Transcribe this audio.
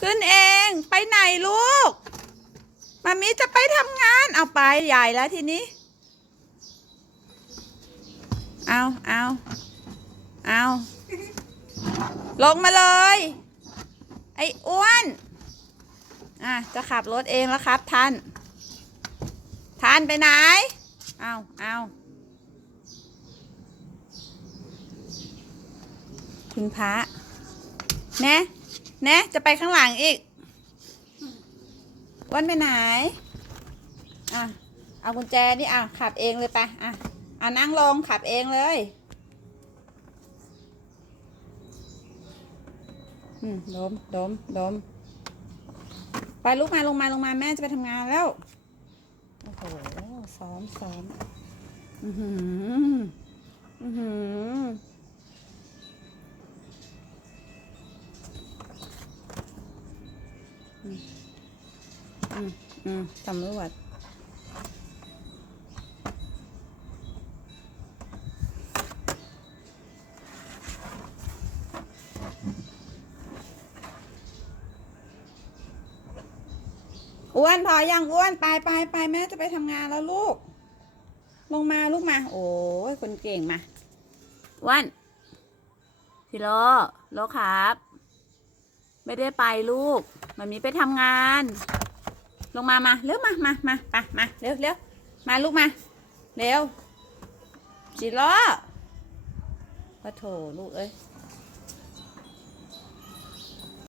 ขึ้นเองไปไหนลูกมามิจะไปทำงาน เอาไปใหญ่แล้วทีนี้ เอาเอาเอาลงมาเลย ไอ้อ้วน อะ จะขับรถเองแล้วครับท่าน ท่านไปไหน เอาเอาคุณพระแนะ นะ จะไปข้างหลังอีกอ้วันไปไหน อะ เอากุญแจนี่อะ ขับเองเลยไป อะ อะนั่งลงขับเองเลยอืมดมดมดมไปลุกมาลงมาลงมาแม่จะไปทำงานแล้ว โอ้โห ซ้อมซ้อม อือหือ อือหือ อืมอืมสำรวจอ้วนพอยังอ้วนไปไปไปแม่จะไปทำงานแล้วลูก ลงมาลูกมา โอ้ยคนเก่งมาอ้วนพี่โลโลครับ ไม่ได้ไปลูกมันมีไปทำงาน ลงมามาเร็วมามามาไปมาเร็วเร็วมาลูกมาเร็วจิโร่ปะโถลูกเอ้ย